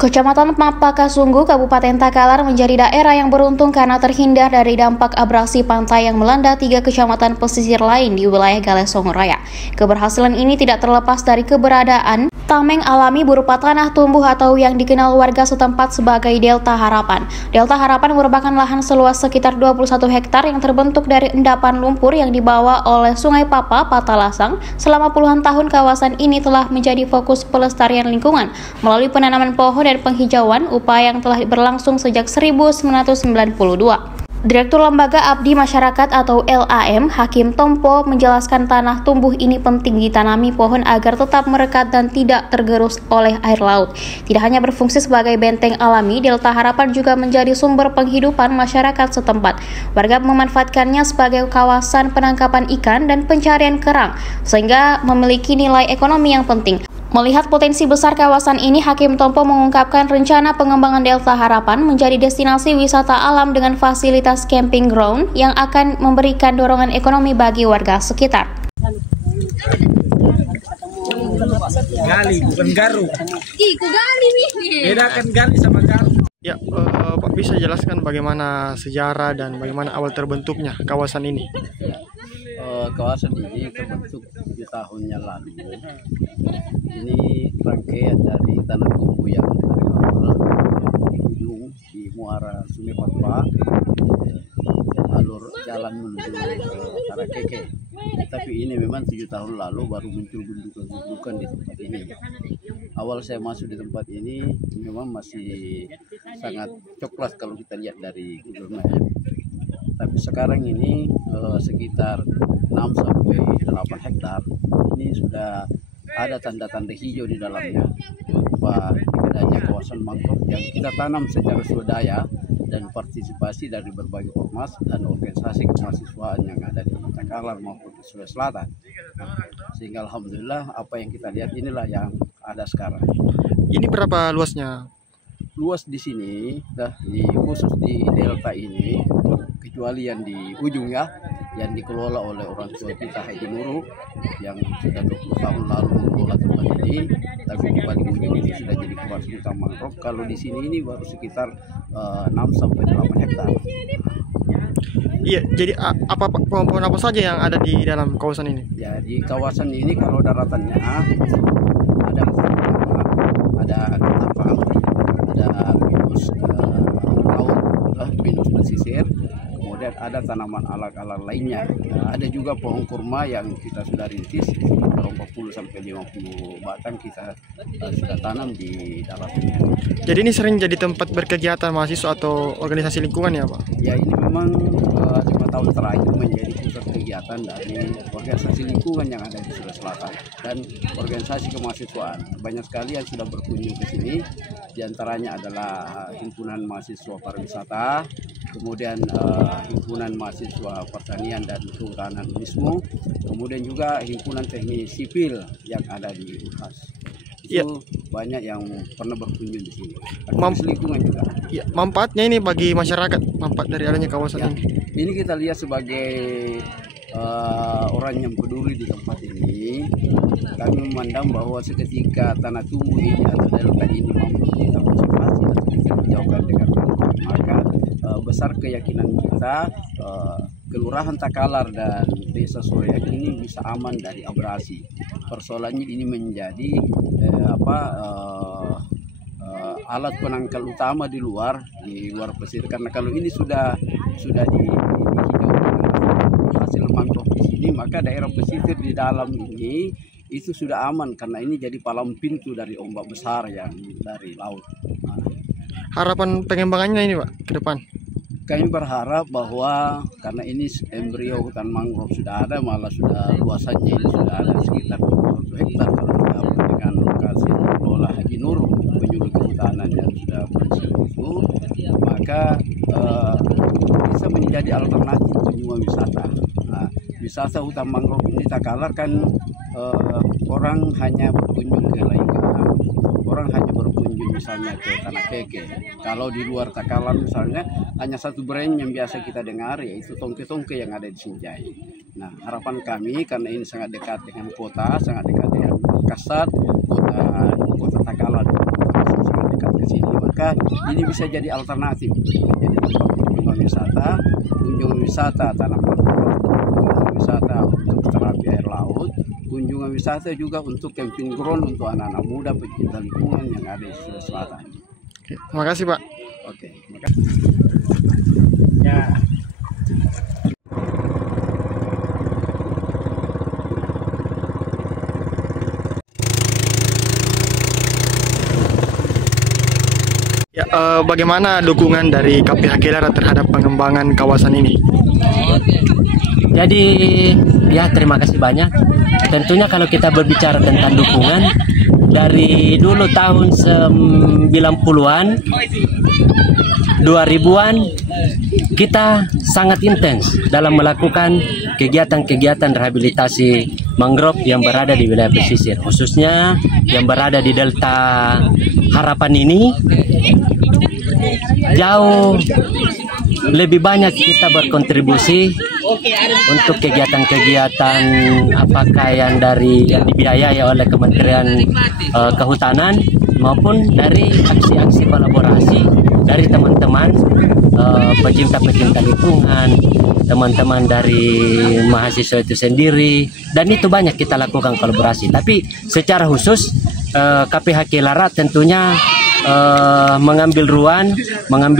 Kecamatan Mapakasunggu, Kabupaten Takalar menjadi daerah yang beruntung karena terhindar dari dampak abrasi pantai yang melanda 3 kecamatan pesisir lain di wilayah Galesong Raya. Keberhasilan ini tidak terlepas dari keberadaan tameng alami berupa tanah tumbuh atau yang dikenal warga setempat sebagai Delta Harapan. Delta Harapan merupakan lahan seluas sekitar 21 hektar yang terbentuk dari endapan lumpur yang dibawa oleh Sungai Papa, Patalasang. Selama puluhan tahun kawasan ini telah menjadi fokus pelestarian lingkungan melalui penanaman pohon dan penghijauan, upaya yang telah berlangsung sejak 1992. Direktur Lembaga Abdi Masyarakat atau LAM, Hakim Tompo, menjelaskan tanah tumbuh ini penting ditanami pohon agar tetap merekat dan tidak tergerus oleh air laut. Tidak hanya berfungsi sebagai benteng alami, Delta Harapan juga menjadi sumber penghidupan masyarakat setempat. Warga memanfaatkannya sebagai kawasan penangkapan ikan dan pencarian kerang, sehingga memiliki nilai ekonomi yang penting. Melihat potensi besar kawasan ini, Hakim Tompo mengungkapkan rencana pengembangan Delta Harapan menjadi destinasi wisata alam dengan fasilitas camping ground yang akan memberikan dorongan ekonomi bagi warga sekitar. Gali, bukan garu. Gali nih. Bedakan gali sama garu. Ya, Pak bisa jelaskan bagaimana sejarah dan bagaimana awal terbentuknya kawasan ini? Kawasan ini terbentuk 7 tahun yang lalu. Ini rangkaian dari tanah tumbuh yang dari ujung di muara Sungai Papa, alur jalan menuju Karakeke. Tapi ini memang 7 tahun lalu baru muncul gundukan di tempat ini. Awal saya masuk di tempat ini memang masih sangat coklat kalau kita lihat dari Google Map. Tapi sekarang ini sekitar 6-8 hektar ini sudah ada tanda-tanda hijau di dalamnya, berupa adanya kawasan mangrove yang kita tanam secara swadaya dan partisipasi dari berbagai ormas dan organisasi kemahasiswaan yang ada di Takalar maupun di Sulawesi Selatan. Sehingga alhamdulillah apa yang kita lihat inilah yang ada sekarang. Ini berapa luasnya? Luas di sini, khusus di delta ini, kecuali yang di ujung ya, yang dikelola oleh orang tua kita Haji Nurul yang sudah 20 tahun lalu mengelola tempat ini, tapi di paling ujung itu sudah jadi kawasan hutan mangrove. Kalau di sini ini baru sekitar 6-8 hektar. Iya, jadi pohon-pohon apa saja yang ada di dalam kawasan ini? Ya, di kawasan ini kalau daratannya ada ketapang, ada pinus laut, pinus pesisir, kemudian ada tanaman alat-alat lainnya. Ada juga pohon kurma yang kita sudah rintis, sekitar 40-50 batang kita sudah tanam di dalamnya. Jadi ini sering jadi tempat berkegiatan mahasiswa atau organisasi lingkungan ya Pak? Ya, ini memang 5 tahun terakhir menjadi pusat kegiatan dari organisasi lingkungan yang ada di Sulawesi Selatan dan organisasi kemahasiswaan. Banyak sekali yang sudah berkunjung ke sini, diantaranya adalah Himpunan Mahasiswa Pariwisata, kemudian Himpunan Mahasiswa Pertanian dan Kehutanan UNISMO, kemudian juga Himpunan Teknik Sipil yang ada di UNHAS. Itu banyak yang pernah berkunjung di sini. Lingkungan juga. Ya, manfaatnya ini bagi masyarakat, manfaat dari adanya kawasan ini. Ini kita lihat sebagai orang yang peduli di tempat ini. Kami memandang bahwa seketika tanah tumbuh ini atau delta ini mampu kita konservasi atau kita dijauhkan dengan maka besar keyakinan kita Kelurahan Takalar dan Desa Soreang ini bisa aman dari abrasi. Persoalannya ini menjadi alat penangkal utama di luar pesisir, karena kalau ini sudah hasil mangrove di sini, maka daerah pesisir di dalam ini itu sudah aman karena ini jadi palang pintu dari ombak besar yang dari laut. Harapan pengembangannya ini Pak ke depan? Kami berharap bahwa karena ini embrio hutan mangrove sudah ada, malah sudah luasannya ini sudah ada sekitar 20 hektar kalau digabung dengan lokasi yang dikelola Haji Nurul, penyuluh kehutanan yang sudah pensiun itu, maka bisa menjadi alternatif penyua wisata. Wisata hutan mangrove ini Takalar kan orang hanya berkunjung ke Laika, orang hanya berkunjung misalnya ke Tanah Keke. Kalau di luar Takalar misalnya hanya satu brand yang biasa kita dengar, yaitu tongke-tongke yang ada di Sinjai. Nah, harapan kami karena ini sangat dekat dengan kota, sangat dekat dengan Makassar, kota Takalar, sangat dekat ke sini. maka ini bisa jadi alternatif, jadi tempat kunjungan wisata tanaman, kunjungan wisata untuk terapi air laut, kunjungan wisata juga untuk camping ground untuk anak-anak muda pecinta lingkungan yang ada di Sulawesi Selatan. Oke, terima kasih Pak. Oke, makasih. Ya. Ya, bagaimana dukungan dari KPH Kilara terhadap pengembangan kawasan ini? Jadi ya terima kasih banyak. Tentunya kalau kita berbicara tentang dukungan, dari dulu tahun 90-an, 2000-an kita sangat intens dalam melakukan kegiatan-kegiatan rehabilitasi mangrove yang berada di wilayah pesisir, khususnya yang berada di Delta Harapan ini. Jauh lebih banyak kita berkontribusi untuk kegiatan-kegiatan apakah yang dibiayai oleh Kementerian Kehutanan maupun dari aksi-aksi kolaborasi dari teman-teman pecinta-pecinta lingkungan, teman-teman dari mahasiswa itu sendiri, dan itu banyak kita lakukan kolaborasi. Tapi secara khusus KPH Kilara tentunya mengambil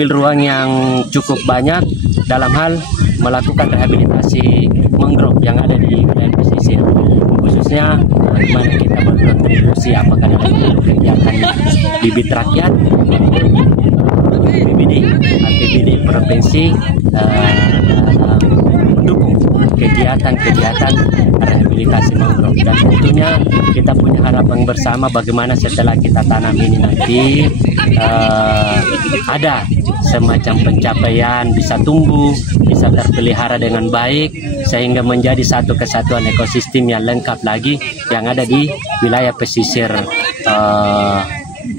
ruang yang cukup banyak dalam hal melakukan rehabilitasi mangrove yang ada di wilayah pesisir, khususnya bagaimana kita berkontribusi apakah dalam kegiatan bibit rakyat maupun APBD provinsi mendukung kegiatan rehabilitasi mangrove. Dan tentunya kita punya harapan bersama bagaimana setelah kita tanam ini nanti ada semacam pencapaian, bisa tumbuh, bisa terpelihara dengan baik sehingga menjadi satu kesatuan ekosistem yang lengkap lagi yang ada di wilayah pesisir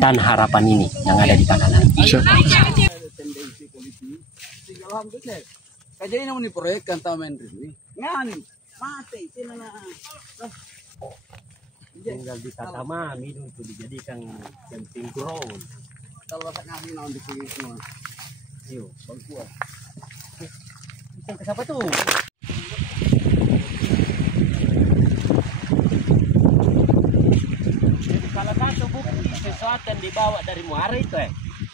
Tanah Harapan ini yang ada di Pakalan. Kajanya naman ni proyek kan tamen rin. Ngani, mati sila na. Tinggal ditata mami untuk dijadikan camping ground. Kalau sa ngani naon di sini semua. Yo, bagua. Isang kasapa tuh? Salah satu bukti sesuatu yang dibawa dari muara itu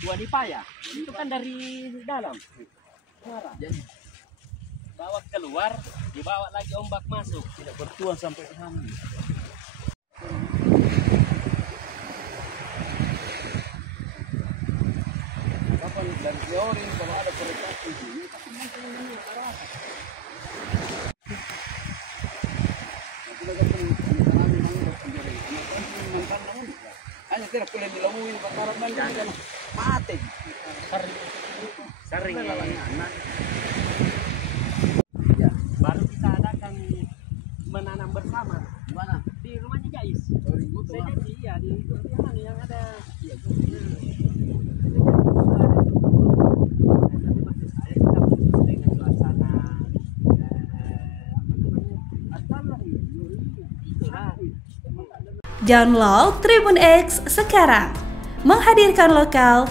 Dua Dipaya. Itu kan dari dalam. Muara. Jadi bawa keluar, dibawa lagi ombak masuk, tidak bertuan sampai ke sana. Kapan dari teori kalau ada proyek di sini, tapi mungkin ini arah. Hanya tidak boleh dilamuin perkara dan mati. Sering anak. Ya, baru kita adakan menanam bersama. Di mana? Di rumahnya Jais. Saya janji ya di yang ada. Iya, dengan suasana Download Tribun X sekarang, menghadirkan lokal